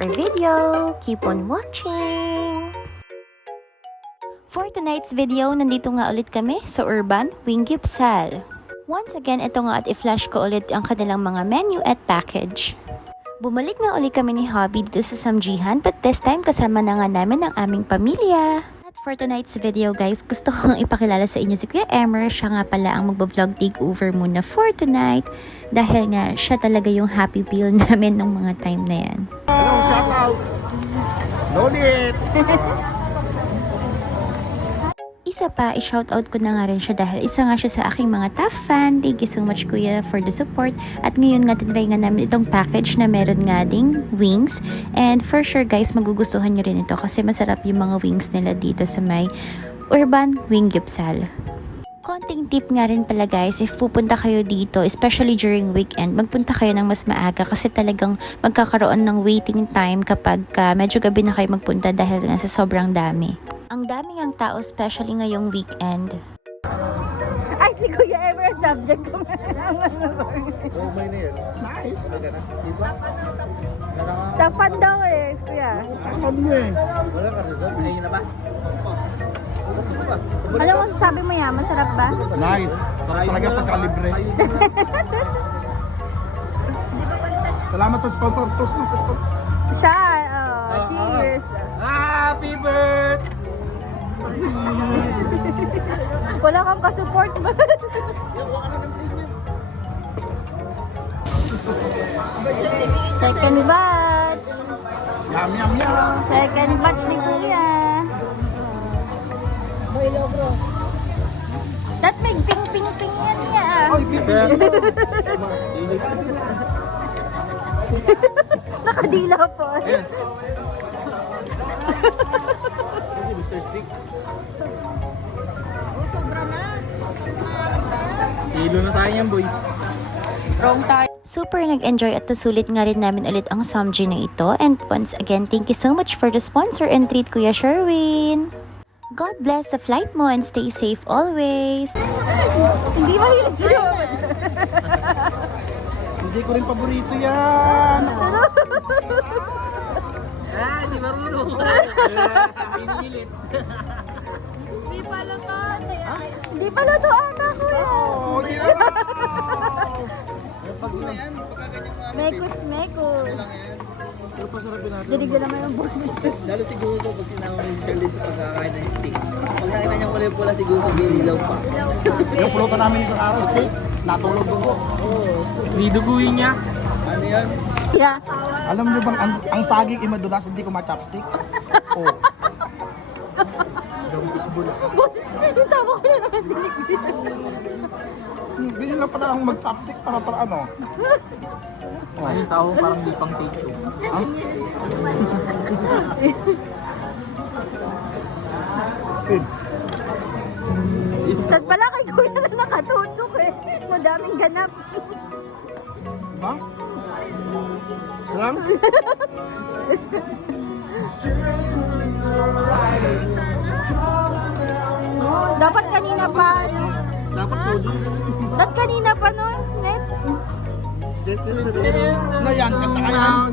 our video. Keep on watching! For tonight's video, nandito nga ulit kami sa Urban Wing Gipsal. Once again, ito nga at i-flash ko ulit ang kanilang mga menu at package. Bumalik nga ulit kami ni Hobby dito sa Samjihan, but this time kasama na nga namin ang aming pamilya. At for tonight's video guys, gusto kong ipakilala sa inyo si Kuya Emer. Siya nga pala ang magbo-vlog takeover muna for tonight. Dahil nga siya talaga yung happy pill namin nung mga time na yan. Hello, shout out! Donate! Isa pa, i-shoutout ko na nga rin siya dahil isa nga siya sa aking mga tough fan. Thank you so much Kuya for the support. At ngayon nga tinry nga namin itong package na meron nga ding wings. And for sure guys, magugustuhan nyo rin ito kasi masarap yung mga wings nila dito sa may Urban Wing Gipsal. Konting tip nga rin pala guys, if pupunta kayo dito, especially during weekend, magpunta kayo ng mas maaga kasi talagang magkakaroon ng waiting time kapag medyo gabi na kayo magpunta dahil nga sa sobrang dami. Ang daming ang tao, especially ngayong weekend. Ay, si Kuya Ever, subject ko. Oh, may na yan. Nice! Tapat daw eh, Kuya. Takon mo eh. Wala ka rin doon? Ayun na ba? Alam mo, sabi mo yan, masarap ba? Nice! Talaga pagkalibre. Salamat sa sponsor. Tos mo. Siya, cheers. Happy birthday! Wala kang ka-support ba? Second batch. Yum, yum, yum. Second batch ni Kuya. Dat may ping-ping-ping yan niya. Nakadila po. Kilo na tayo yan, boy. Wrong time. Super nag-enjoy at nasulit nga rin namin ulit ang Samji na ito. And once again, thank you so much for the sponsor and treat Kuya Sherwin. God bless sa flight mo and stay safe always. Hindi mahilig siya. Hindi ko rin paborito yan. Di marunong. Pinilit. Hindi pala to anak ko yan. Oh, yeah. Pag na yan, pagka ganyan mga Mekos. Pero pasarapin natin. Dinig na naman yung bonus. lalo siguro pag sinama mo yung Charlie sa pagkakain ng steak. Pag nakita niya kulay pula, siguro sabihin nilaw pa. Napulutan namin isang araw. Natulog ko. Diduguin niya. Ano yan? Yeah. Alam niyo bang ang saging imadulas hindi ko ma-chopstick? Oh. Boses, yung tama ko na naman dinig dito. Bili lang pala ang mag-chopstick para ano. Ay, yung tao parang di pang take two. Ah? Sad pala kay Kuya na nakatutok eh. Madaming ganap. Ba? Salam? Dapat kanina pa. Dapat po dun. Dapat kanina pa no, Net? Na yan, kanta ka yan.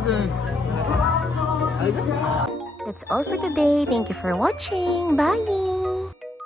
That's all for today. Thank you for watching. Bye!